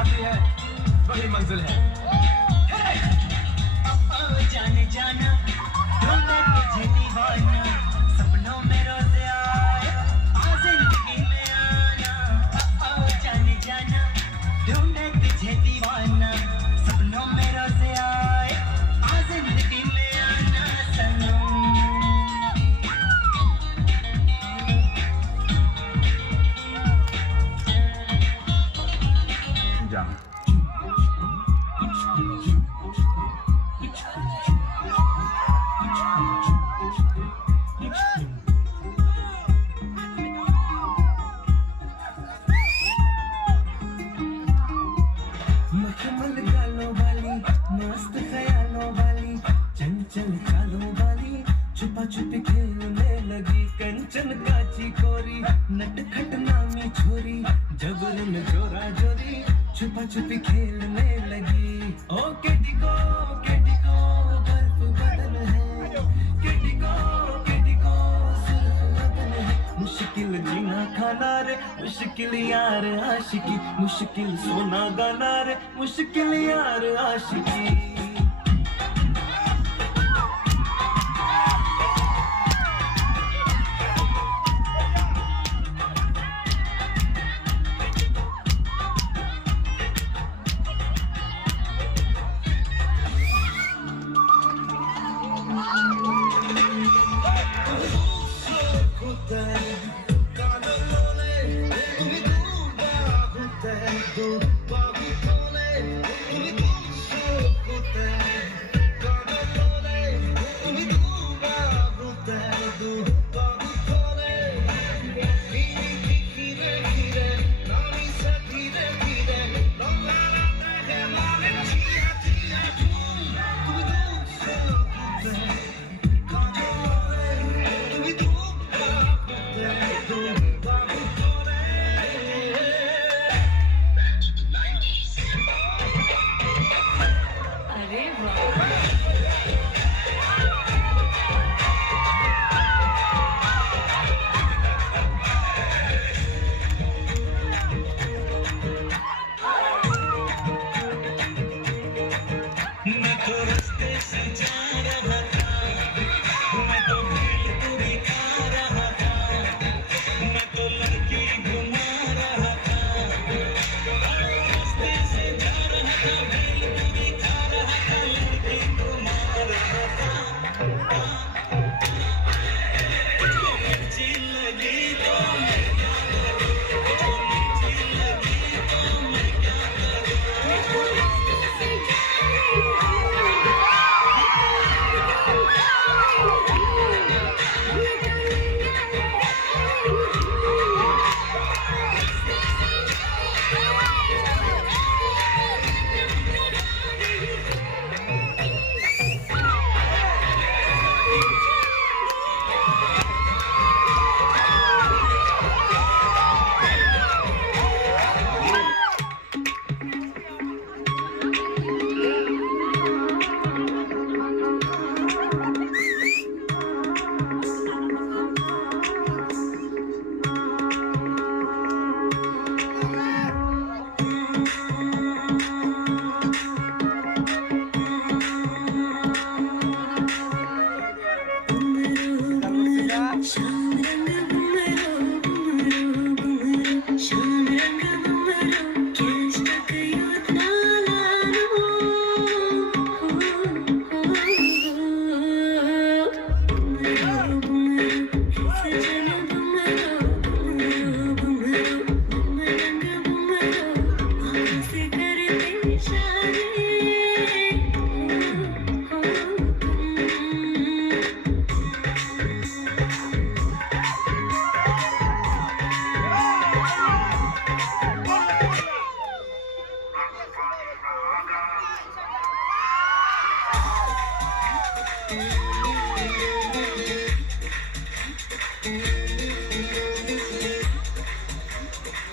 आती है वही मंजिल है। जाने जाना तुझे दीवाना सपनों में रोज आए आ जिंदगी में आना। जाने जाना ढूंढे तुझे दीवाना सपनों में रोज आए आ जिंदगी में आना सनम। जा मखमल गालों वाली मस्त ख्यालों वाली चंचल चालों वाली छुपा छुपी खेलने लगी कंचन काची कोरी नटखट नामी छोरी जबरन जोरा जोरी छुपा छुपी खेलने लगी। ओ केटिको बर्फ बदन है केटिको सुर्ख बदन है। मुश्किल जीना खाना रे मुश्किल यार आशिकी मुश्किल सोना गाना रे मुश्किल यार आशिकी।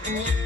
Mm-hmm.